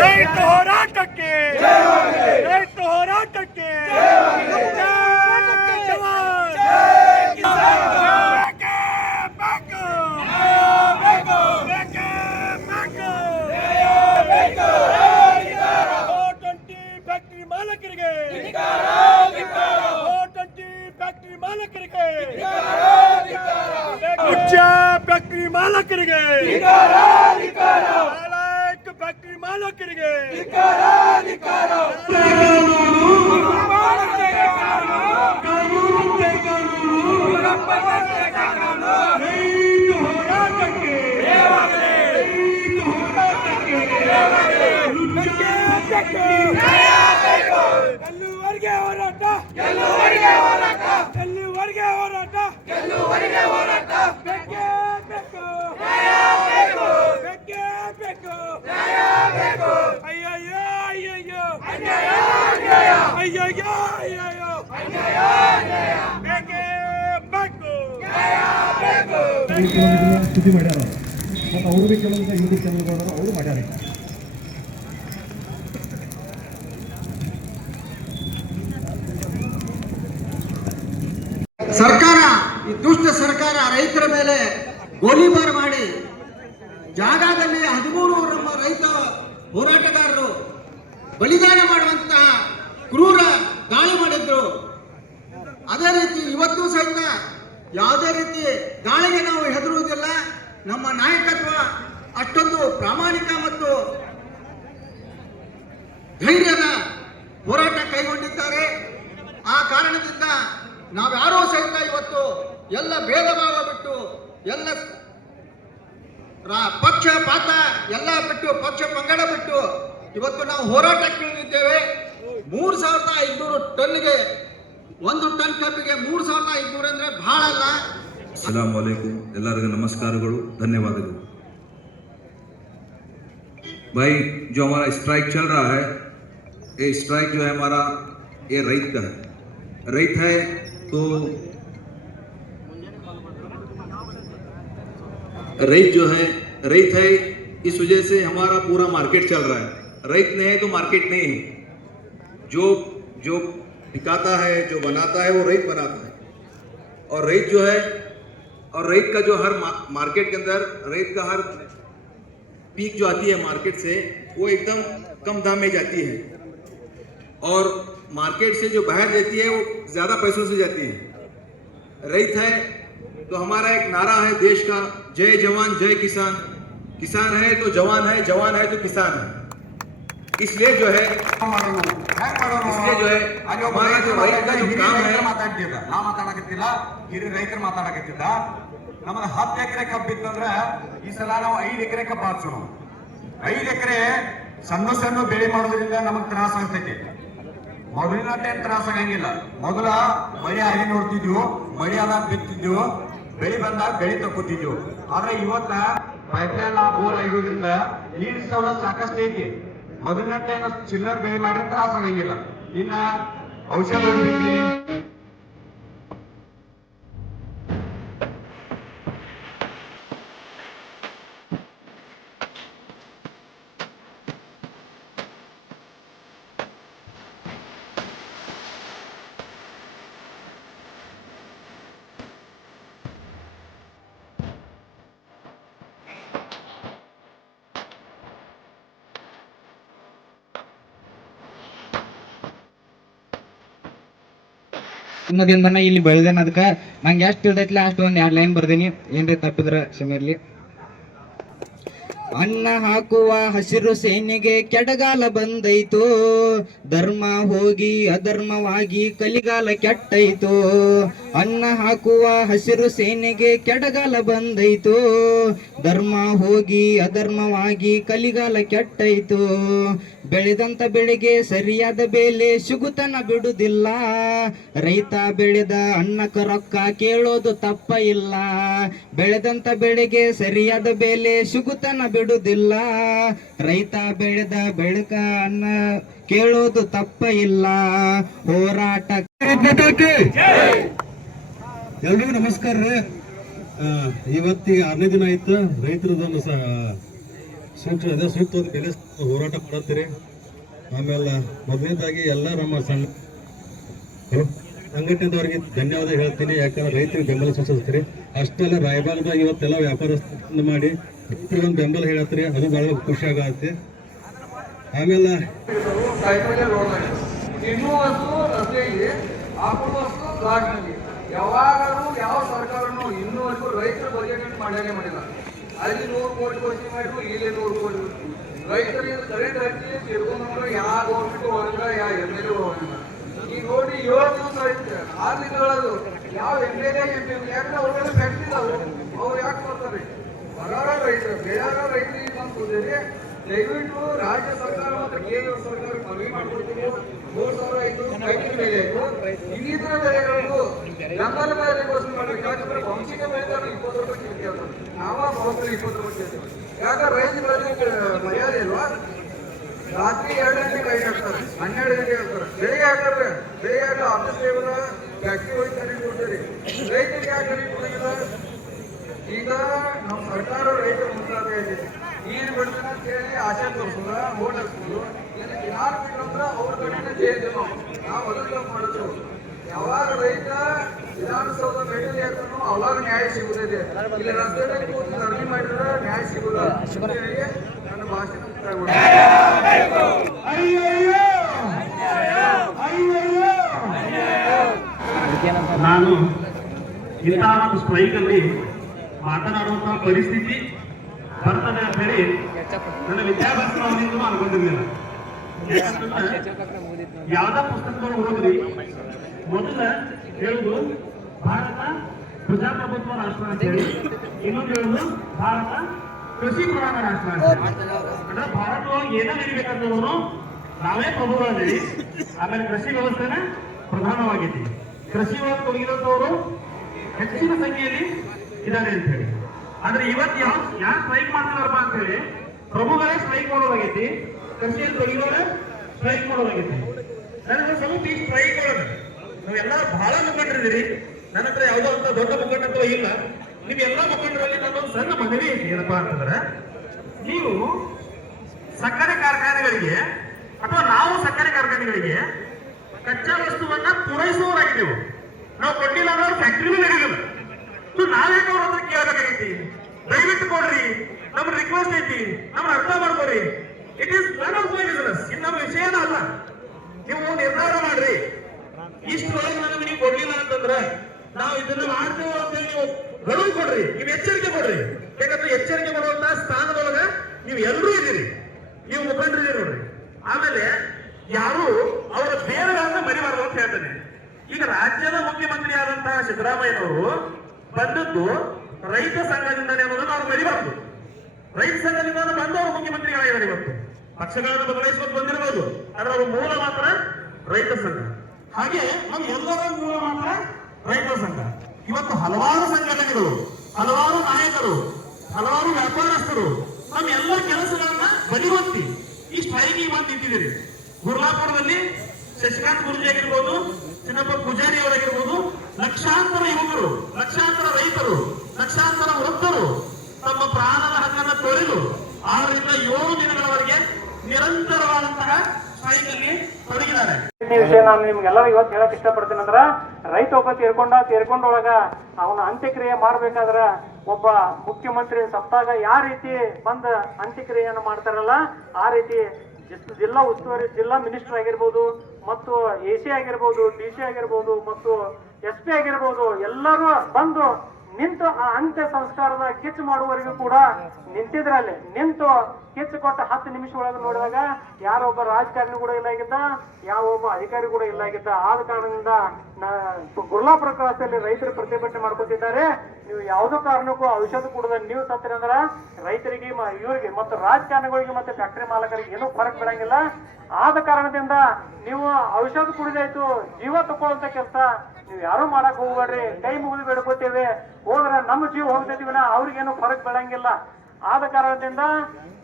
ರೈತ ಹೋರಾಟಕ್ಕೆ ರೈತ ಹೋರಾಟಕ್ಕೆ ಫ್ಯಾಕ್ಟರಿ ಮಾಲಕರಿಗೆ ಫ್ಯಾಕ್ಟರಿ ಮಾಲಕರಿಗೆ ಉಚ್ಚ ಫ್ಯಾಕ್ಟರಿ ಮಾಲಕರಿಗೆ ಫ್ಯಾಕ್ಟರಿ ಮಾಲಕರಿಗೆ ಎಲ್ಲಿವರೆಗೆ ಹೋರಾಟ ಎಲ್ಲಿವರೆಗೆ ಹೋರಾಟ ಎಲ್ಲಿವರೆಗೆ ಹೋರಾಟ ಎಲ್ಲಿವರೆಗೆ ಹೋರಾಟ ಬೇಕೇ ಬೇಕು ಬೇಕೇ ಬೇಕು ಅಯ್ಯಯ್ಯೋ ಅಯ್ಯಯ್ಯೋ ಅಯ್ಯಯ್ಯೋ ಅಯ್ಯಯ್ಯೋ ಬೇಕೇ ಬೇಕು ಸುದ್ದಿ ಮಾಡ್ಯಾರ ಮತ್ತು ಅವರು ಭೀ ಕೆಲವೊಂದು ಯೂಟ್ಯೂಬ್ ಚಾನಲ್ಗಳಾರ ಅವರು ಮಾಡ್ಯಾರ. ಸರ್ಕಾರ, ಈ ದುಷ್ಟ ಸರ್ಕಾರ ರೈತರ ಮೇಲೆ ಗೋಲಿಬಾರ್ ಮಾಡಿ ಜಾಗದಲ್ಲಿ 13 ನಮ್ಮ ರೈತ ಹೋರಾಟಗಾರರು ಬಲಿದಾನ ಮಾಡುವಂತಹ ಕ್ರೂರ ದಾಳಿ ಮಾಡಿದ್ರು. ಅದೇ ರೀತಿ ಇವತ್ತು ಸಹಿತ ಯಾವುದೇ ರೀತಿ ದಾಳಿಗೆ ನಾವು ಹೆದರುವುದಿಲ್ಲ. ನಮ್ಮ ನಾಯಕತ್ವ ಅಷ್ಟೊಂದು ಪ್ರಾಮಾಣಿಕ ಮತ್ತು ಧೈರ್ಯದ ಹೋರಾಟ ಕೈಗೊಂಡಿದ್ದಾರೆ. ಆ ಕಾರಣದಿಂದ ನಾವ್ಯಾರೋ ಸಹಿತ ಇವತ್ತು ಎಲ್ಲ ಭೇದ ಭಾವ ಬಿಟ್ಟು ಎಲ್ಲ ಪಕ್ಷಪಾತ ಎಲ್ಲ ಬಿಟ್ಟು ಪಕ್ಷ ಪಂಗಡ ಬಿಟ್ಟು ಇವತ್ತು ನಾವು ಹೋರಾಟಕ್ಕೆ ಇಳಿದಿದ್ದೇವೆ. 3500 ಟನ್ಗೆ 1 ಟನ್ ಕಬ್ಬಿಗೆ 3500 ಅಂದ್ರೆ ಬಹಳ ಅಲ್ಲ. अस्सलाम वालेकुम, ಎಲ್ಲರಿಗೂ ನಮಸ್ಕಾರಗಳು, ಧನ್ಯವಾದಗಳು. भाई जो हमारा स्ट्राइक चल रहा है, ये स्ट्राइक जो है हमारा ये रईत का है. रईत है तो रईत जो है रईत है, इस वजह से हमारा पूरा मार्केट चल रहा है. रईत नहीं है तो मार्केट नहीं है. जो जो पिकाता है, जो बनाता है, वो रईत बनाता है. और रईत जो है, और रईत का जो हर मार्केट के अंदर रईत का हर पीक जो आती है मार्केट से, वो एकदम कम दाम में जाती है. और मार्केट से जो बाहर जाती है वो ज़्यादा पैसों से जाती है. रईत है तो हमारा एक नारा है देश का, जय जवान जय किसान. किसान है तो जवान है, जवान है तो किसान है. इसलिए जो है हमारा जो रईत का जो काम है, ನಾ ಮಾತಾಡಕತ್ತಿಲ್ಲ, ಹಿರಿಯ ರೈತರು ಮಾತಾಡಕತ್ತಿದ್ದ. ನಮ್ಮದು 10 ಎಕರೆ ಕಬ್ಬು ಇತ್ತಂದ್ರೆ ಈ ಸಲ ನಾವು 5 ಎಕರೆ ಕಬ್ಬು ಹಾಕ್ಸೋಣ. 5 ಎಕರೆ ಸಣ್ಣ ಸಣ್ಣ ಬೆಳೆ ಮಾಡೋದ್ರಿಂದ ನಮಗೆ ತ್ರಾಸ ಆಗ್ತೈತಿ. ಮೊದಲಿನ ಟೈಮ್ ತ್ರಾಸ ಆಗಂಗಿಲ್ಲ. ಮೊದಲ ಮಳೆ ಆಗಿ ನೋಡ್ತಿದ್ವು, ಮಳೆ ಆದಾಗ ಬಿತ್ತಿದ್ವು, ಬೆಳೆ ಬಂದಾಗ ಬೆಳೆ ತಕ್ಕೋತಿದ್ವು. ಆದ್ರೆ ಇವತ್ತ ಪೈಪ್ಲೈನ್ ಬೋರ್ ಆಗೋದ್ರಿಂದ ನೀರಿನ ಸವಲತ್ತು ಸಾಕಷ್ಟು ಐತಿ. ಮೊದಲಿನ ಟೈಮ್ ಚಿಲ್ಲರ್ ಬೆಳೆ ಮಾಡಿದ್ರೆ ತ್ರಾಸ ಆಗಂಗಿಲ್ಲ. ಇನ್ನ ಔಷಧ ಹೊಡಿಬೇಕು. ಇನ್ನೊಂದೇನು ಬಣ್ಣ ಇಲ್ಲಿ ಬೆಳೆದೇನ, ಅದಕ್ಕೆ ನಂಗೆ ಎಷ್ಟು ತಿಳಿದೈತಿಲ್ಲ ಅಷ್ಟು ಒಂದು 2 ಲೈನ್ ಬರ್ದೀನಿ. ಏನ್ರಿ ತಪ್ಪಿದ್ರೆ ಕ್ಷಮಿರ್ಲಿ. ಅನ್ನ ಹಾಕುವ ಹಸಿರು ಸೇನೆಗೆ ಕೆಡಗಾಲ ಬಂದೈತು, ಧರ್ಮ ಹೋಗಿ ಅಧರ್ಮವಾಗಿ ಕಲಿಗಾಲ ಕೆಟ್ಟೈತು. ಅನ್ನ ಹಾಕುವ ಹಸಿರು ಸೇನೆಗೆ ಕೆಡಗಾಲ ಬಂದೈತು, ಧರ್ಮ ಹೋಗಿ ಅಧರ್ಮವಾಗಿ ಕಲಿಗಾಲ ಕೆಟ್ಟೈತು. ಬೆಳೆದಂತ ಬೆಳೆಗೆ ಸರಿಯಾದ ಬೆಲೆ ಸಿಗುತನ ಬಿಡುವುದಿಲ್ಲ. ರೈತ ಬೆಳೆದ ಅನ್ನಕ್ಕ ರೊಕ್ಕ ಕೇಳೋದು ತಪ್ಪ ಇಲ್ಲ. ಬೆಳೆದಂತ ಬೆಳೆಗೆ ಸರಿಯಾದ ಬೆಲೆ ಸಿಗುತನ ಬಿಡುವುದಿಲ್ಲ. ರೈತ ಬೆಳೆದ ಬೆಳಕ ಅನ್ನ ಕೇಳೋದು ತಪ್ಪ ಇಲ್ಲ. ಹೋರಾಟ ಎಲ್ರಿಗೂ ನಮಸ್ಕಾರ ರೀ. ಇವತ್ತಿಗೆ 6ನೇ ದಿನ ಆಯ್ತು ರೈತರದೊಂದು ಸೂಕ್ತವಾದ ಬೆಲೆ ಹೋರಾಟ ಮಾಡತ್ತೀರಿ. ಆಮೇಲೆ ಮೊದಲನೇದಾಗಿ ಎಲ್ಲ ನಮ್ಮ ಸಂಘಟನೆದವರಿಗೆ ಧನ್ಯವಾದ ಹೇಳ್ತೀನಿ. ಯಾಕಂದ್ರೆ ರೈತರಿಗೆ ಬೆಂಬಲ ಸೂಚಿಸ್ತೀರಿ. ಅಷ್ಟೆಲ್ಲ ರಾಯಬಾಗದಾಗ ಇವತ್ತೆಲ್ಲ ವ್ಯಾಪಾರಸ್ಥರನ್ನ ಮಾಡಿ ರೈತರಿಗೊಂದು ಬೆಂಬಲ ಹೇಳತ್ತೀರಿ, ಅದು ಬಹಳ ಖುಷಿ ಆಗತ್ತೆ. ಆಮೇಲೆ ತಿನ್ನುವಷ್ಟು ರಸ್ತೆಯಲ್ಲಿ ಹಾಕುವಷ್ಟು ಘಾಟ್ನಲ್ಲಿ ಯಾವಾಗಲೂ ಯಾವ ಸರ್ಕಾರನು ಇನ್ನೂವರೆಗೂ ರೈತರ ಬಜೆಟ್ ಮಾಡಲೇ ಮಾಡಿಲ್ಲ. ಅಲ್ಲಿ 100 ಕೋಟಿ ಘೋಷಣೆ ಮಾಡಿದ್ರು, ಇಲ್ಲಿ 100 ಕೋಟಿ. ರೈತರಿಗೆ ಕರೆಂಟ್ ಹಚ್ಚಿ ತಿರ್ಕೊಂಡ್ರು ಯಾವ ಗೌರ್ಮೆಂಟ್ ಹೋಗಿಲ್ಲ, ಯಾವ MLA ಹೋಗಿಲ್ಲ. ಈಗ ನೋಡಿ 7 ದಿವಸ ಆಯ್ತು, 6 ದಿನಗಳದು ಯಾವ MLA MP ಯಾಕಂದ್ರೆ ಅವ್ರಿಗೆ ಫ್ಯಾಕ್ಟ್ರಿ ಇದಾವೆ, ಅವ್ರು ಯಾಕೆ ಬರ್ತಾರೆ? ಬರೋರ ರೈತರು ಬೇರೆ ರೈತರಿಗೆ ಬಂದ್ಬಿಟ್ಟಿದೆ. ದಯವಿಟ್ಟು ರಾಜ್ಯ ಸರ್ಕಾರ ಮತ್ತು ಕೇಂದ್ರ ಸರ್ಕಾರ ಮನವಿ ಮಾಡ್ಕೊಡ್ತೀವಿ. 3,500 ರೈತರ ಬೆಲೆ ಆಯ್ತು. ಇನ್ನಿತರ ಬೆಲೆಗಳಿಗೂ ನಮ್ಮಲ್ಲಿ ಮೇಲೆ ಘೋಷಣೆ ಮಾಡಬೇಕು. ಯಾಕಂದ್ರೆ ವಂಶಿಕ ಬೆಳೆದಾಗ 20 ರೂಪಾಯಿ ಕೇಳ್ತಾರೆ, ನಾವ ಮೊದಲು 20 ರೂಪಾಯಿ ಕೇಳ್ತೀವಿ. ಯಾಕಂದ್ರೆ ರೈತಗಳಿಗೆ ಮರ್ಯಾದೆ ಇಲ್ವಾ? ರಾತ್ರಿ 2 ಗಂಟೆಗೆ ಲೈಟ್ ಹಾಕ್ತಾರೆ, 12 ಗಂಟೆಗೆ ಹಾಕ್ತಾರೆ, ಬೆಳಿಗ್ಗೆ ಹಾಕ್ತಾರೆ. ಬೆಳಿಗ್ಗೆ ಹಾಕಿ ಆಫೀಸ್ ಲೇಬರ್ ಫ್ಯಾಕ್ಟ್ರಿ ಹೋಗಿ ಕರೆಂಟ್ ಕೊಡ್ತೀರಿ, ರೈತರಿಗೆ ಯಾಕೆ ಕರೆಂಟ್ ಕೊಡಂಗಿಲ್ಲ? ಈಗ ನಮ್ಮ ಸರ್ಕಾರ ರೈತರ ಮುಂದಾದ ನೀರು ಬಿಡ್ತಾನೆ ಅಂತ ಹೇಳಿ ಆಶೆ ತೋರಿಸೋದ, ಓಟ್ ಹಾಕ್ಸೋದು. ಯಾರು ಬಿಟ್ಟಂದ್ರೆ ಅವ್ರ ಕಡೆಯಿಂದ ಜೈಲು ನಾವು ಅದನ್ನ ಮಾಡೋದು. ಯಾವಾಗ ರೈತ ವಿಧಾನಸೌಧ ಭೇಟಿ ಹಾಕ್ತಾನೋ ಅವಾಗ ನ್ಯಾಯ ಸಿಗುತ್ತದೆ. ಇಲ್ಲಿ ರಸ್ತೆಯಲ್ಲಿ ಕೂತು ಧರಣಿ ಮಾಡಿದ್ರೆ ನ್ಯಾಯ ಸಿಗುಲ್ಲ. ನನ್ನ ಭಾಷಣ ನಾನು ಇಂತಹ ಒಂದು ಸ್ಟ್ರೈಕ್ ಅಲ್ಲಿ ಮಾತನಾಡುವಂತಹ ಪರಿಸ್ಥಿತಿ ಬರ್ತದೆ ಅಂತ ಹೇಳಿ ನನ್ನ ವಿದ್ಯಾಭ್ಯಾಸದಿಂದ ಅನ್ಕೊಂಡಿರ್ಲಿಲ್ಲ. ಯಾವ್ದಾ ಪುಸ್ತಕಗಳು ಓದ್ರಿ, ಮೊದಲ ಹೇಳುದು ಭಾರತ ಪ್ರಜಾಪ್ರಭುತ್ವ ರಾಷ್ಟ್ರ ಅಂತ ಹೇಳಿ, ಇನ್ನೊಂದು ಹೇಳುದು ಭಾರತ ಕೃಷಿ ಪ್ರಧಾನ ರಾಷ್ಟ್ರ ಅಂತ ಹೇಳಿ. ಅಂದ್ರೆ ಭಾರತವಾಗಿ ಏನೋ ನಡಿಬೇಕಂತವರು ನಾವೇ ಪ್ರಭುಗಳಲ್ಲಿ, ಆಮೇಲೆ ಕೃಷಿ ವ್ಯವಸ್ಥೆನ ಪ್ರಧಾನವಾಗೈತಿ. ಕೃಷಿ ಒಳಗೆ ತೊಡಗಿದಂತವರು ಹೆಚ್ಚಿನ ಸಂಖ್ಯೆಯಲ್ಲಿ ಇದ್ದಾರೆ ಅಂತ ಹೇಳಿ. ಆದ್ರೆ ಇವತ್ತು ಯಾರು ಸ್ಟ್ರೈಕ್ ಮಾಡ್ತಾರಪ್ಪ ಅಂತ ಹೇಳಿ ಪ್ರಭುಗಳೇ ಸ್ಟ್ರೈಕ್ ಮಾಡೋದಾಗೈತಿ, ಕೃಷಿಯಲ್ಲಿ ತೊಡಗಿರೋರೆ ಸ್ಟ್ರೈಕ್ ಮಾಡೋದಾಗೈತಿ. ನನಗೆ ಸ್ವಲ್ಪ ಈ ಸ್ಟ್ರೈಕ್ ಒಳಗೆ ನಾವೆಲ್ಲ ಬಹಳ ಮುಖಂಡರಿದ್ದೀರಿ. ನನ್ನ ಹತ್ರ ಯಾವುದೋ ಅಂತ ದೊಡ್ಡ ಮುಖಂಡತ್ವ ಇಲ್ಲ. ನೀವೆಲ್ಲ ಮುಖಂಡರಲ್ಲಿ ನನ್ನೊಂದು ಸಣ್ಣ ಮನವಿ ಐತಿ. ಏನಪ್ಪಾ ಅಂತಂದ್ರೆ, ನೀವು ಸಕ್ಕರೆ ಕಾರ್ಖಾನೆಗಳಿಗೆ ಅಥವಾ ನಾವು ಸಕ್ಕರೆ ಕಾರ್ಖಾನೆಗಳಿಗೆ ಕಚ್ಚಾ ವಸ್ತುವನ್ನ ಪೂರೈಸುವವರಾಗಿದ್ದೆವು. ನಾವು ಕೊಟ್ಟಿಲ್ಲ ಅಂದ್ರೆ ಫ್ಯಾಕ್ಟ್ರಿನೂ ನಡೆಯಲ್ಲ. ನಾವೇನು ಅವ್ರ ಹತ್ರ ಕೇಳಬೇಕಾಗೈತಿ, ದಯವಿಟ್ಟು ಕೊಡ್ರಿ, ನಮ್ಮ ರಿಕ್ವೆಸ್ಟ್ ಐತಿ, ನಮ್ಗೆ ಅರ್ಥ ಮಾಡ್ಕೊಡ್ರಿ. It is none of my business, ಇದು ನಮ್ಮ ವಿಷಯನ ಅಲ್ಲ. ನೀವು ನಿರ್ಧಾರ ಮಾಡ್ರಿ. ಇಷ್ಟರೊಳಗೆ ನನಗೆ ನೀವು ಕೊಡ್ಲಿಲ್ಲ ಅಂತಂದ್ರೆ ನಾವು ಇದನ್ನ ಮಾಡ್ತೇವೆ ಅಂತೇಳಿ ನೀವು ಗಡುವು ಕೊಡ್ರಿ, ನೀವು ಎಚ್ಚರಿಕೆ ಕೊಡ್ರಿ. ಯಾಕಂದ್ರೆ ಎಚ್ಚರಿಕೆ ಕೊಡುವಂತ ಸ್ಥಾನದೊಳಗ ನೀವು ಎಲ್ಲರೂ ಇದ್ದೀರಿ, ನೀವು ಮುಖಂಡರಿದ್ದೀರಿ ನೋಡ್ರಿ. ಆಮೇಲೆ ಯಾರು ಅವರ ಬೇರೆಗಳನ್ನ ಮರಿಬಾರ್ದು ಅಂತ ಹೇಳ್ತಾನೆ. ಈಗ ರಾಜ್ಯದ ಮುಖ್ಯಮಂತ್ರಿ ಆದಂತಹ ಸಿದ್ದರಾಮಯ್ಯನವರು ಬಂದದ್ದು ರೈತ ಸಂಘದಿಂದಾನೆ ಅನ್ನೋದನ್ನ ಅವ್ರು ಮರಿಬಾರ್ದು. ರೈತ ಸಂಘದಿಂದ ಬಂದವರು ಮುಖ್ಯಮಂತ್ರಿಗಳಾಗಿದ್ದಾರೆ. ಇವತ್ತು ಪಕ್ಷಗಳನ್ನು ಬದಲಾಯಿಸುವುದು ಬಂದಿರಬಹುದು, ಆದ್ರೆ ಅವ್ರ ಮೂಲ ಮಾತ್ರ ರೈತ ಸಂಘ. ಹಾಗೆ ನಮ್ಮ ಎಲ್ಲರ ಮೂಲ ಮಾತ್ರ ರೈತ ಸಂಘ. ಇವತ್ತು ಹಲವಾರು ಸಂಘಟನೆಗಳು, ಹಲವಾರು ನಾಯಕರು, ಹಲವಾರು ವ್ಯಾಪಾರಸ್ಥರು ನಮ್ಮ ಎಲ್ಲ ಕೆಲಸಗಳನ್ನ ಬದಿಗೊತ್ತಿ ಈ ಸ್ಟ್ರೈಕಿಗೆ ಬಂದು ನಿಂತಿದ್ದೀರಿ. ಗುರ್ಲಾಪುರದಲ್ಲಿ ಶಶಿಕಾಂತ್ ಗುರುಜಿ ಆಗಿರ್ಬೋದು, ಚಿನ್ನಪ್ಪ ಪೂಜಾರಿ ಅವರಾಗಿರ್ಬೋದು, ಲಕ್ಷಾಂತರ ಯುವಕರು, ಲಕ್ಷಾಂತರ ರೈತರು, ಲಕ್ಷಾಂತರ ವೃದ್ಧರು ತಮ್ಮ ಪ್ರಾಣದ ಹಕ್ಕನ್ನು ತೊರೆದು 6 ರಿಂದ 7 ದಿನಗಳವರೆಗೆ ನಿರಂತರವಾದಂತಹ ಸ್ಟ್ರೈಕ್ ಅಲ್ಲಿ ತೊಡಗಿದ್ದಾರೆ. ಈ ವಿಷಯ ನಾನು ನಿಮ್ಗೆಲ್ಲರೂ ಇವತ್ತು ಹೇಳಕ್ ಇಷ್ಟಪಡ್ತೀನಿ. ಅಂದ್ರ ರೈತ ಒಬ್ಬ ತೀರ್ಕೊಂಡೊಳಗ ಅವನ ಅಂತ್ಯಕ್ರಿಯೆ ಮಾಡ್ಬೇಕಾದ್ರ ಒಬ್ಬ ಮುಖ್ಯಮಂತ್ರಿ ಸತ್ತಾಗ ಯಾವ ರೀತಿ ಬಂದ ಅಂತ್ಯಕ್ರಿಯೆಯನ್ನು ಮಾಡ್ತಾರಲ್ಲ, ಆ ರೀತಿ ಜಿಲ್ಲಾ ಉಸ್ತುವಾರಿ, ಜಿಲ್ಲಾ ಮಿನಿಸ್ಟರ್ ಆಗಿರ್ಬೋದು, ಮತ್ತು AC ಆಗಿರ್ಬೋದು, DC ಆಗಿರ್ಬೋದು, ಮತ್ತು SP ಆಗಿರ್ಬೋದು, ಎಲ್ಲರೂ ಬಂದು ನಿಂತು ಆ ಅಂತ್ಯ ಸಂಸ್ಕಾರದ ಕಿಚ್ಚು ಮಾಡುವವರೆಗೂ ಕೂಡ ನಿಂತಿದ್ರಲ್ಲಿ. ನಿಂತು ಕಿಚ್ಚು ಕೊಟ್ಟ 10 ನಿಮಿಷ ಒಳಗೆ ನೋಡಿದಾಗ ಯಾರೊಬ್ಬ ರಾಜಕಾರಣಿ ಕೂಡ ಇಲ್ಲ ಆಗಿದ್ದ, ಯಾವ ಒಬ್ಬ ಅಧಿಕಾರಿ ಕೂಡ ಇಲ್ಲ ಆಗಿದ್ದ. ಆದ ಕಾರಣದಿಂದ ಗುರ್ಲಾಪುರ ಕ್ರಾಸಲ್ಲಿ ರೈತರು ಪ್ರತಿಭಟನೆ ಮಾಡ್ಕೊತಿದ್ದಾರೆ. ನೀವು ಯಾವುದೋ ಕಾರಣಕ್ಕೂ ಔಷಧ ಕುಡಿದ ನೀವು ಸತ್ತಿರ ಅಂದ್ರ ರೈತರಿಗೆ ಇವರಿಗೆ ಮತ್ತು ರಾಜಕಾರಣಿಗಳಿಗೆ ಮತ್ತೆ ಫ್ಯಾಕ್ಟರಿ ಮಾಲಕರಿಗೆ ಏನೂ ಫರಕ್ ಬೀಳಂಗಿಲ್ಲ. ಆದ ಕಾರಣದಿಂದ ನೀವು ಔಷಧ ಕುಡಿದಾಯ್ತು ಜೀವ ತಕೊಳ್ಳುವಂತ ಕೆಲಸ ನೀವು ಯಾರು ಮಾಡಕ್ ಹೋಗ್ಬೇಡ್ರಿ. ಕೈ ಮುಗಿದು ಬೇಡ್ಕೋತೇವೆ. ಹೋದ್ರ ನಮ್ಮ ಜೀವ ಹೋಗ್ತಿದೀವಿನ ಅವ್ರಿಗೇನು ಫರಕ್ ಬೀಳಂಗಿಲ್ಲ. ಆದ ಕಾರಣದಿಂದ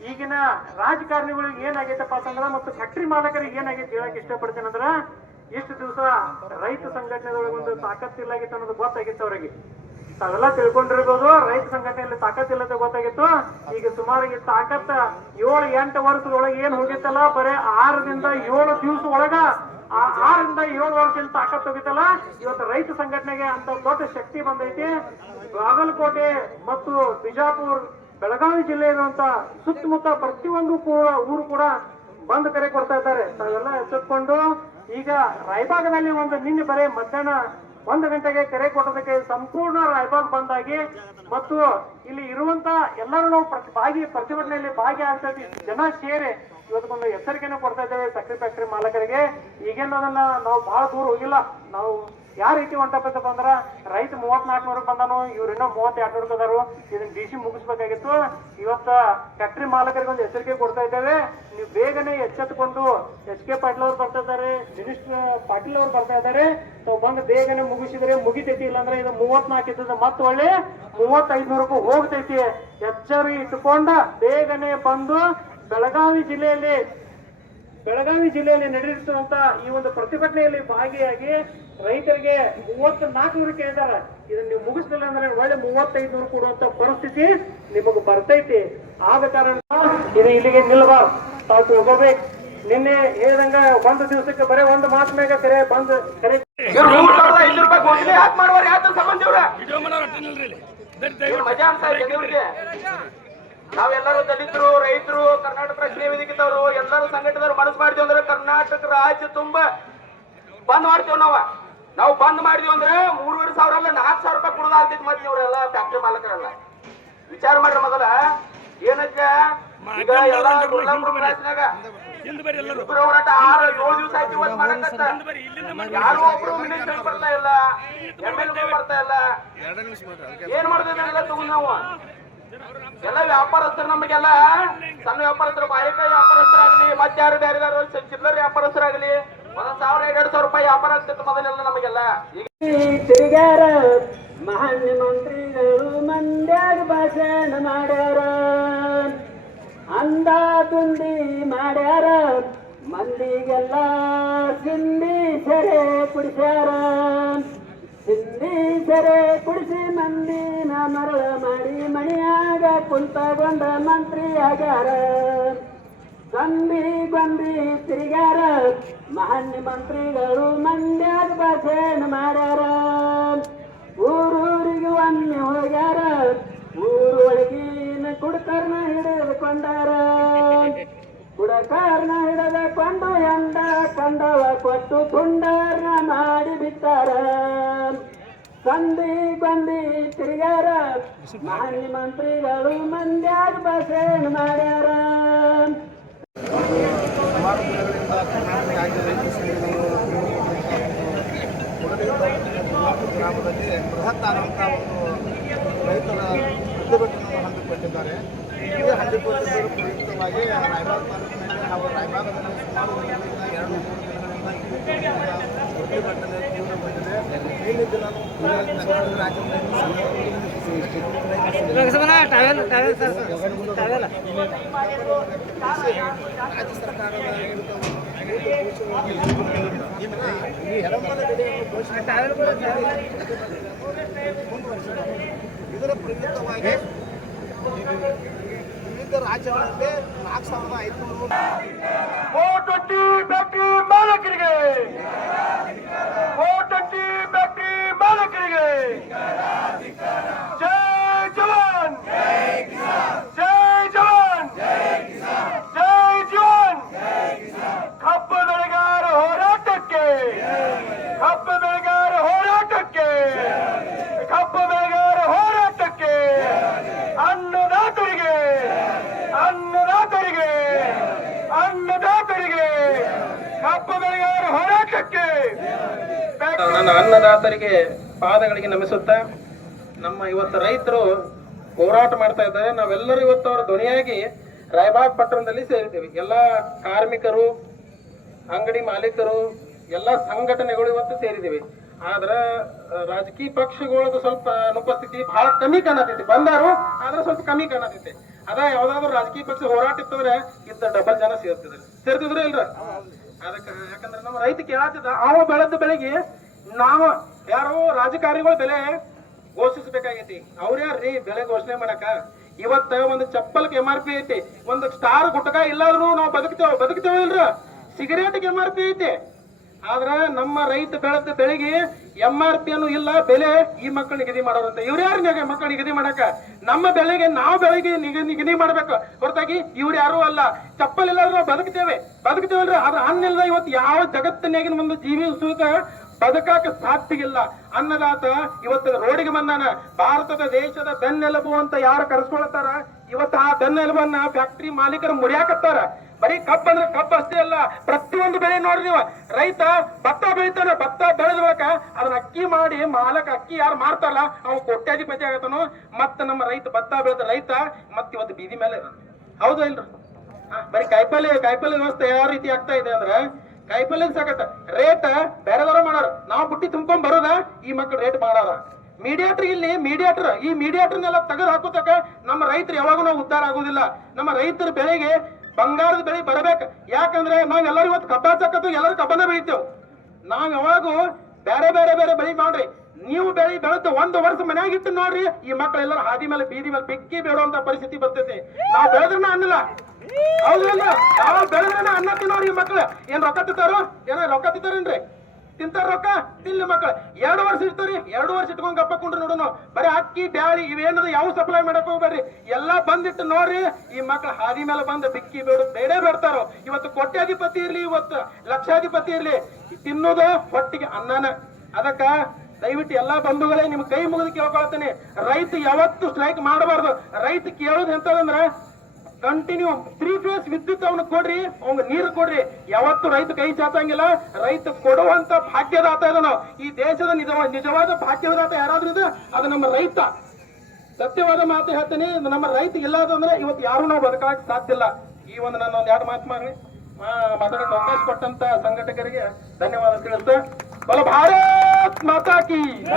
ಈಗಿನ ರಾಜಕಾರಣಿಗಳಿಗೆ ಏನಾಗೈತಪ್ಪ ಅಂತಂದ್ರ ಮತ್ತು ಫ್ಯಾಕ್ಟರಿ ಮಾಲಕರಿಗೆ ಏನಾಗೈತೆ ಹೇಳಕ್ ಇಷ್ಟಪಡ್ತೇನೆ ಅಂದ್ರ, ಇಷ್ಟು ದಿವಸ ರೈತ ಸಂಘಟನೆದೊಳಗೆ ಒಂದು ತಾಕತ್ತಿಲ್ಲಾಗಿತ್ತು ಅನ್ನೋದು ಗೊತ್ತಾಗಿತ್ತು ಅವರಿಗೆ. ತಾವೆಲ್ಲ ತಿಳ್ಕೊಂಡಿರ್ಬೋದು, ರೈತ ಸಂಘಟನೆಯಲ್ಲಿ ತಾಕತ್ತಿಲ್ಲದ ಗೊತ್ತಾಗಿತ್ತು. ಈಗ ಸುಮಾರು ಈ ತಾಕತ್ತ 7-8 ವರ್ಷದೊಳಗೆ ಏನ್ ಹೋಗಿತ್ತಲ್ಲ, ಬರೀ 6ರಿಂದ 7 ದಿವಸ ಒಳಗ 6ರಿಂದ 7 ವರ್ಷದಿಂದ ತಾಕತ್ ಹೋಗಿತ್ತಲ್ಲ. ಇವತ್ತು ರೈತ ಸಂಘಟನೆಗೆ ಅಂತ ದೊಡ್ಡ ಶಕ್ತಿ ಬಂದೈತಿ. ಬಾಗಲಕೋಟೆ ಮತ್ತು ಬಿಜಾಪುರ, ಬೆಳಗಾವಿ ಜಿಲ್ಲೆ ಇರುವಂತ ಸುತ್ತಮುತ್ತ ಪ್ರತಿಯೊಂದು ಊರು ಕೂಡ ಬಂದ್ ಕರೆ ಕೊಡ್ತಾ ಇದ್ದಾರೆ. ತಾವೆಲ್ಲ ಎಚ್ಚೆತ್ಕೊಂಡು ಈಗ ರಾಯಬಾಗದಲ್ಲಿ ನಿನ್ನೆ ಬರೀ ಮಧ್ಯಾಹ್ನ 1 ಗಂಟೆಗೆ ಕರೆ ಕೊಟ್ಟದಕ್ಕೆ ಸಂಪೂರ್ಣ ರಾಯಬಾಗ್ ಬಂದಾಗಿ ಮತ್ತು ಇಲ್ಲಿ ಇರುವಂತ ಎಲ್ಲರೂ ನಾವು ಪ್ರತಿಭಟನೆಯಲ್ಲಿ ಭಾಗಿಯಾಗ್ತಾ ಇದ್ದೀವಿ. ಜನ ಸೇರಿ ಇವತ್ತೊಂದು ಎಚ್ಚರಿಕೆಯನ್ನು ಕೊಡ್ತಾ ಇದ್ದೇವೆ ಸಕ್ಕರೆ ಫ್ಯಾಕ್ಟರಿ ಮಾಲಕರಿಗೆ. ಈಗೇನದನ್ನ ನಾವು ಬಹಳ ದೂರ ಹೋಗಿಲ್ಲ. ನಾವು ಯಾವ ರೀತಿ ಹೊಂಟಪ್ಪ ಅಂದ್ರ ರೈತ 3400 ಬಂದಾನು, ಇವ್ರು ಇನ್ನೂ 3200 ಅದಾರು. ಇದನ್ನ DC ಮುಗಿಸ್ಬೇಕಾಗಿತ್ತು. ಇವತ್ತ ಫ್ಯಾಕ್ಟರಿ ಮಾಲಕರಿಗೆ ಒಂದು ಎಚ್ಚರಿಕೆ ಕೊಡ್ತಾ ಇದ್ದೇವೆ. ನೀವು ಬೇಗನೆ ಎಚ್ಚೆತ್ತುಕೊಂಡು HK ಪಾಟೀಲ್ ಅವ್ರು ಬರ್ತಾ ಇದ್ದಾರೆ, ಮಿನಿಸ್ಟರ್ ಪಾಟೀಲ್ ಅವ್ರು ಬರ್ತಾ ಇದ್ದಾರೆ. ತಾವು ಬಂದು ಬೇಗನೆ ಮುಗಿಸಿದ್ರೆ ಮುಗಿತೈತಿ. ಇಲ್ಲಾಂದ್ರೆ ಇದು 34 ಇದ್ದದ ಮತ್ತೆ ಒಳ್ಳೆ 3500 ಹೋಗ್ತೈತಿ. ಎಚ್ಚರಿ ಇಟ್ಟುಕೊಂಡ ಬೇಗನೆ ಬಂದು ಬೆಳಗಾವಿ ಜಿಲ್ಲೆಯಲ್ಲಿ ನಡೆದಿರುವಂತ ಈ ಒಂದು ಪ್ರತಿಭಟನೆಯಲ್ಲಿ ಭಾಗಿಯಾಗಿ ರೈತರಿಗೆ 3400 ಕೇಳಿದಾರೆ. ಇದನ್ನ ನೀವು ಮುಗಿಸ್ಲಿಲ್ಲ ಅಂದ್ರೆ ಒಳ್ಳೆ 3500 ಕೊಡುವಂತ ಪರಿಸ್ಥಿತಿ ನಿಮಗೆ ಬರ್ತೈತಿ. ಆದ ಕಾರಣ ಇದು ಇಲ್ಲಿಗೆ ನಿಲ್ಬಾರ್ದು, ತಾವು ತಿಳ್ಕೋಬೇಕು. ನಿನ್ನೆ ಹೇಳ್ದಂಗ 1 ದಿವಸಕ್ಕೆ ಬರೀ 1 ಮಾತು ಮ್ಯಾಗ ಕರೆ ಬಂದು ಕರೆ ಮಜಾ ಅಂತ ನಾವೆಲ್ಲರೂ ದಲಿತರು, ರೈತರು, ಕರ್ನಾಟಕ ರಕ್ಷಣಾ ವೇದಿಕೆದವರು ಎಲ್ಲರೂ ಸಂಘಟನೆದವರು ಮನಸ್ಸು ಮಾಡಿದ್ವಿ ಅಂದ್ರೆ ಕರ್ನಾಟಕ ರಾಜ್ಯ ತುಂಬ ಬಂದ್ ಮಾಡ್ತೇವ್. ನಾವು ಬಂದ್ ಮಾಡಿದ್ವಿ ಅಂದ್ರೆ 3500 ಅಲ್ಲ 4000 ರೂಪಾಯಿ ಕೊಡೋದಾಗ್ತೈತಿ. ಮತ್ತೆ ಇವರೆಲ್ಲ ಫ್ಯಾಕ್ಟರಿ ಮಾಲಕರೆಲ್ಲ ವಿಚಾರ ಮಾಡ್ರಿ. ಮೊದಲ ಏನಕ್ಕೆ ಈಗ ಎಲ್ಲ ಹೋರಾಟ 6-7 ದಿವಸ ಆಯ್ತು. ಇವತ್ತು ಮಾಡಕತ್ತ ಯಾರು ಒಬ್ರು ಮಿನಿಸ್ಟರ್ ಬರ್ತಾ ಇಲ್ಲ, MLA ಬರ್ತಾ ಇಲ್ಲ. ಏನ್ ಮಾಡಿದ್ವಿ ತಗೊಂಡ್ ನಾವು ಎಲ್ಲ ವ್ಯಾಪಾರಸ್ಥರು, ನಮಗೆಲ್ಲ ಸಣ್ಣ ವ್ಯಾಪಾರಸ್ಥರು, ಬಾಳೆಕಾಯಿ ವ್ಯಾಪಾರಸ್ಥರಾಗ್ಲಿ, ಮತ್ತೆ ಯಾರು ಬೇರೆ ಚಿಲ್ಲರೆ ವ್ಯಾಪಾರಸ್ಥರಾಗ್ಲಿ 1000-2000 ರೂಪಾಯಿ ವ್ಯಾಪಾರ ಆಗ್ತಿತ್ತು ಮೊದಲೆಲ್ಲ ನಮಗೆಲ್ಲ. ತಿರುಗಾರ ಮಾನ್ಯ ಮಂತ್ರಿಗಳು ಮಂಡ್ಯಾಗ ಭಾಷಣ ಮಾಡ್ಯಾರ, ಅಂದ ತುಂಡಿ ಮಾಡ್ಯಾರ, ಮಂದಿಗೆಲ್ಲ ಸಿಂಧಿ ಸೆರೆ ಕುಡಿಸ್ಯಾರ. ಸಿಂಧಿ ಸೆರೆ ಕುಡಿಸಿ ಮಂದಿನ ಮರಳ ಮಾಡಿ ಮಣಿಯಾಗ ಕುಂತಗೊಂಡ ಮಂತ್ರಿ ಆಗ್ಯಾರ. ಗೊಂದಿ ತಿರುಗಾರ ಮಾನ್ಯ ಮಂತ್ರಿಗಳು ಮಂಡ್ಯಾಗ ಭಾಷಣ ಮಾಡ್ಯಾರ. ಊರೂರಿಗೆ ಒಮ್ಮೆ ಹೋಗ್ಯಾರ, ಊರೊಳಗಿನ ಕುಡಕರ್ನ ಹಿಡಿದುಕೊಂಡಾರ. ಕುಡಕಾರನ ಹಿಡಿದುಕೊಂಡು ಎಂದ ಕಂಡವ ಕೊಟ್ಟು ತುಂಡರ್ನ ಮಾಡಿ ಬಿಟ್ಟಾರ. ಗೊಂದಿ ತಿರುಗಾರ ಮಾನ್ಯ ಮಂತ್ರಿಗಳು ಮಂಡ್ಯಾಗ ಭಾಷಣ ಮಾಡ್ಯಾರ. ಸುಮಾರು ದಿನಗಳಿಂದ ಕರ್ನಾಟಕ ರಾಜ್ಯ ರೈತ ಸಂಘಗಳು ಗ್ರಾಮದಲ್ಲಿ ಬೃಹತ್ ಆದಂಥ ಒಂದು ರೈತರ ಪ್ರತಿಭಟನೆಯನ್ನು ಹಮ್ಮಿಕೊಂಡಿದ್ದಾರೆ. ಈ ಹಮ್ಮಿಕೊಂಡಿದ್ದರ ಪ್ರಯುಕ್ತವಾಗಿ ರಾಯಬಾಗ್ ತಾಲೂಕಿನಲ್ಲಿ ಹಾಗೂ ರಾಯಬಾಗದಲ್ಲಿ ಸುಮಾರು ದಿನಗಳಿಂದ 2-3 ದಿನಗಳಿಂದ ಪ್ರತಿಭಟನೆ ತೀವ್ರಗೊಂಡಿದೆ. ಈ ದಿನ ಕರ್ನಾಟಕ ರಾಜ್ಯ ರಾಜ್ಯ ಸರ್ಕಾರದ ಇದರ ಪ್ರಯುಕ್ತವಾಗಿ ವಿವಿಧ ರಾಜ್ಯಗಳಲ್ಲಿ 4500 ಫ್ಯಾಕ್ಟರಿ ಮಾಲಕರಿಗೆ, ಫ್ಯಾಕ್ಟರಿ ಮಾಲಕರಿಗೆ ಜೈ ಜವಾನ್, ಜೈ ಜವಾನ್, ಜೈ ಜವಾನ್. ಕಬ್ಬ ಬೆಳೆಗಾರ ಹೋರಾಟಕ್ಕೆ, ಕಬ್ಬ ಬೆಳೆಗಾರ ಹೋರಾಟಕ್ಕೆ, ಕಬ್ಬ ಬೆಳೆಗಾರ ಹೋರಾಟಕ್ಕೆ, ಅನ್ನದಾತರಿಗೆ, ಅನ್ನದಾತರಿಗೆ, ಅನ್ನದಾತರಿಗೆ, ಕಬ್ಬ ಬೆಳೆಗಾರ ಹೋರಾಟಕ್ಕೆ ನನ್ನ ಅನ್ನದಾತರಿಗೆ ಪಾದಗಳಿಗೆ ನಮಿಸುತ್ತಾ ನಮ್ಮ ಇವತ್ತು ರೈತರು ಹೋರಾಟ ಮಾಡ್ತಾ ಇದ್ದಾರೆ. ನಾವೆಲ್ಲರೂ ಇವತ್ತು ಅವರ ಧ್ವನಿಯಾಗಿ ರಾಯಬಾಗ್ ಪಟ್ಟಣದಲ್ಲಿ ಸೇರಿದ್ದೇವೆ. ಎಲ್ಲ ಕಾರ್ಮಿಕರು, ಅಂಗಡಿ ಮಾಲೀಕರು, ಎಲ್ಲ ಸಂಘಟನೆಗಳು ಇವತ್ತು ಸೇರಿದ್ದೇವೆ. ಆದ್ರೆ ರಾಜಕೀಯ ಪಕ್ಷಗಳದ್ದು ಸ್ವಲ್ಪ ಅನುಪಸ್ಥಿತಿ ಬಹಳ ಕಮ್ಮಿ ಕಾಣತೈತಿ. ಬಂದಾರು ಆದ್ರೆ ಸ್ವಲ್ಪ ಕಮ್ಮಿ ಕಾಣತೈತಿ. ಅದ ಯಾವ್ದಾದ್ರು ರಾಜಕೀಯ ಪಕ್ಷ ಹೋರಾಟ ಇತ್ತಂದ್ರೆ ಇದ್ದ ಡಬಲ್ ಜನ ಸೇರ್ತಿದ್ರು ಇಲ್ರ. ಅದಕ್ಕೆ ಯಾಕಂದ್ರೆ ನಮ್ಮ ರೈತ ಕೇಳತ್ತಿದ್ದ ಅವ ಬೆಳೆದ ಬೆಳೆಗೆ ನಾವು ಯಾರೋ ರಾಜಕಾರಣಿಗಳು ಬೆಲೆ ಘೋಷಿಸಬೇಕಾಗೈತಿ. ಅವ್ರ್ಯಾರ್ರಿ ಬೆಲೆ ಘೋಷಣೆ ಮಾಡಕ? ಇವತ್ತ ಒಂದು ಚಪ್ಪಲ್ಗೆ MRP ಐತಿ, ಒಂದು ಸ್ಟಾರ್ ಗುಟಕ ಇಲ್ಲಾದ್ರೂ ನಾವು ಬದುಕ್ತೇವ ಇಲ್ರ. ಸಿಗರೇಟ್ಗೆ MRP ಐತಿ. ಆದ್ರ ನಮ್ಮ ರೈತ ಬೆಳೆದ ಬೆಳೆಗೆ MRP ಅನ್ನು ಇಲ್ಲ, ಬೆಲೆ ಈ ಮಕ್ಕಳು ನಿಗದಿ ಮಾಡೋರಂತ. ಇವ್ರ್ಯಾರ ಮಕ್ಕಳು ನಿಗದಿ ಮಾಡಕ? ನಮ್ಮ ಬೆಳೆಗೆ ನಾವು ಬೆಳೆಗೆ ನಿಗದಿ ಮಾಡ್ಬೇಕು ಹೊರತಾಗಿ ಇವ್ರು ಯಾರು ಅಲ್ಲ. ಚಪ್ಪಲ್ ಇಲ್ಲಾದ್ರೂ ನಾವು ಬದುಕ್ತೇವಲ್ರಿ. ಅದ್ರ ಅನ್ನಿಲ್ಲ ಇವತ್ತು ಯಾವ ಜಗತ್ತಿನಾಗಿನ ಒಂದು ಜೀವಿ ಸುಖ ಬದುಕಾಕ ಸಾಧ್ಯ ಇಲ್ಲ. ಅನ್ನದಾತ ಇವತ್ತು ರೋಡಿಗೆ ಬಂದಾನ. ಭಾರತದ ದೇಶದ ಬೆನ್ನೆಲುಬು ಅಂತ ಯಾರು ಕರೆಸ್ಕೊಳ್ತಾರ, ಇವತ್ತು ಆ ಬೆನ್ನೆಲುಬನ್ನ ಫ್ಯಾಕ್ಟರಿ ಮಾಲೀಕರು ಮುರಿಯಾಕತ್ತಾರ. ಬರೀ ಕಬ್ಬು ಅಂದ್ರೆ ಕಬ್ಬು ಅಷ್ಟೇ ಅಲ್ಲ, ಪ್ರತಿಯೊಂದು ಬೆಳೆ ನೋಡ್ರಿ ನೀವು. ರೈತ ಭತ್ತ ಬೆಳಿತಾನ, ಭತ್ತ ಬೆಳೆದ ಬಳಿಕ ಅದನ್ನ ಅಕ್ಕಿ ಮಾಡಿ ಮಾಲಕ ಅಕ್ಕಿ ಯಾರು ಮಾರ್ತಾರಲ್ಲ ಅವ್ನು ಕೋಟ್ಯಾಧಿಪತಿ ಆಗತ್ತಾನು. ಮತ್ತ ನಮ್ಮ ರೈತ ಭತ್ತ ಬೆಳೆದ ರೈತ ಮತ್ತ ಇವತ್ತು ಬೀದಿ ಮೇಲೆ ಹೌದು ಇಲ್ರಿ. ಬರೀ ಕಾಯಿಪಲ್ಲೆ ವ್ಯವಸ್ಥೆ ಯಾವ ರೀತಿ ಆಗ್ತಾ ಇದೆ ಅಂದ್ರೆ ಕಾಯಿಪಲ್ಲೆ ಸಾಕತ್ತ ರೇಟ್ ಬೇರೆದವ್ರ ಮಾಡಾರ, ನಾವು ಬುಟ್ಟಿ ತುಂಬ್ಕೊಂಡ್ ಬರೋದ ಈ ಮಕ್ಳು ರೇಟ್ ಮಾಡಾರ. ಮೀಡಿಯೇಟರ್ ಈ ಮೀಡಿಯೇಟರ್ನೆಲ್ಲ ತೆಗೆದು ಹಾಕೋತಕ ನಮ್ಮ ರೈತರು ಯಾವಾಗೂ ನಾವು ಉದ್ಧಾರ ಆಗೋದಿಲ್ಲ. ನಮ್ಮ ರೈತರ ಬೆಳೆಗೆ ಬಂಗಾರದ ಬೆಳೆ ಬರಬೇಕು. ಯಾಕಂದ್ರೆ ನಾವ್ ಎಲ್ಲರೂ ಇವತ್ತು ಕಬ್ಬ ಹಚ್ಚಕತ್ತು, ಎಲ್ಲರೂ ಕಬ್ಬನ ಬೆಳಿತೇವೆ. ನಾವ್ ಯಾವಾಗೂ ಬೇರೆ ಬೆಳೆ ಮಾಡ್ರಿ. ನೀವು ಬೆಳೆದು ಒಂದು ವರ್ಷ ಮನ್ಯಾಗ ಇಟ್ಟು ನೋಡ್ರಿ, ಈ ಮಕ್ಳು ಎಲ್ಲರೂ ಹಾದಿ ಮೇಲೆ ಬೀದಿ ಮೇಲೆ ಬಿಕ್ಕಿ ಬೇಡುವಂತ ಪರಿಸ್ಥಿತಿ ಬರ್ತೈತಿ. ನಾವು ಬೆಳೆದ್ರನ ಅನ್ನಲ್ಲ, ಹೌದಲ್ಲ? ಯಾವ ಬೆಳೆದ್ರನ ಅನ್ನ ತಿನ್ನೋರು ಈ ಮಕ್ಳು. ಏನ್ ರೊಕ್ಕ ತಿಂತಾರೋ? ರೊಕ್ಕ ತಿಂತಾರೇನ್ರಿ? ತಿಂತಾರ ರೊಕ್ಕ ತಿನ್ಲಿ ಮಕ್ಳು. 2 ವರ್ಷ ಇರ್ತಾರಿ, 2 ವರ್ಷ ಇಟ್ಕೊಂಡ್ ಗಪ್ಪ ಕೊಂಡ್ರು ನೋಡೋಣ. ಬರೀ ಅಕ್ಕಿ ಬ್ಯಾಳಿ ಇವೇನದ ಯಾವ ಸಪ್ಲೈ ಮಾಡಕ್ ಹೋಗ್ಬೇಡ್ರಿ. ಎಲ್ಲಾ ಬಂದಿಟ್ಟು ನೋಡ್ರಿ, ಈ ಮಕ್ಳು ಹಾದಿ ಮೇಲೆ ಬಂದು ಬಿಕ್ಕಿ ಬೇಡೇ ಬೇಡ್ತಾರೋ. ಇವತ್ತು ಕೋಟ್ಯಾಧಿಪತಿ ಇರ್ಲಿ, ಇವತ್ತು ಲಕ್ಷಾಧಿಪತಿ ಇರ್ಲಿ, ತಿನ್ನೋದು ಹೊಟ್ಟಿಗೆ ಅನ್ನನ. ಅದಕ್ಕ ದಯವಿಟ್ಟು ಎಲ್ಲಾ ಬಂಧುಗಳೇ ನಿಮ್ ಕೈ ಮುಗಿದು ಕೇಳ್ಕೊಳ್ತೇನೆ, ರೈತ ಯಾವತ್ತು ಸ್ಟ್ರೈಕ್ ಮಾಡಬಾರ್ದು. ರೈತ ಕೇಳೋದು ಎಂತದಂದ್ರ ಕಂಟಿನ್ಯೂ 3 ಫೇಸ್ ವಿದ್ಯುತ್ ಅವನು ಕೊಡ್ರಿ, ಅವ್ನ ನೀರು ಕೊಡ್ರಿ. ಯಾವತ್ತು ರೈತ ಕೈ ಚಾಚಂಗಿಲ್ಲ. ರೈತ ಕೊಡುವಂತ ಭಾಗ್ಯದಾತ ಇದನು. ಈ ದೇಶದ ನಿಜವಾದ ಭಾಗ್ಯದಾತ ಯಾರಾದ್ರೂ ಇದೆ ಅದು ನಮ್ಮ ರೈತ. ಸತ್ಯವಾದ ಮಾತು ಹೇಳ್ತೇನೆ, ನಮ್ಮ ರೈತ ಇಲ್ಲ ಅಂದ್ರೆ ಇವತ್ತು ಯಾರು ನಾವು ಬದುಕಕ್ಕೆ ಸಾಧ್ಯ ಇಲ್ಲ. ಈ ಒಂದು ನನ್ನ ಒಂದ್ 2 ಮಾತು ಮಾತಾಡಕ್ಕೆ ಅವಕಾಶ ಕೊಟ್ಟಂತ ಸಂಘಟಕರಿಗೆ ಧನ್ಯವಾದ ತಿಳಿಸ್ತಾ, ಭಾರತ್ ಮಾತಾ ಕಿ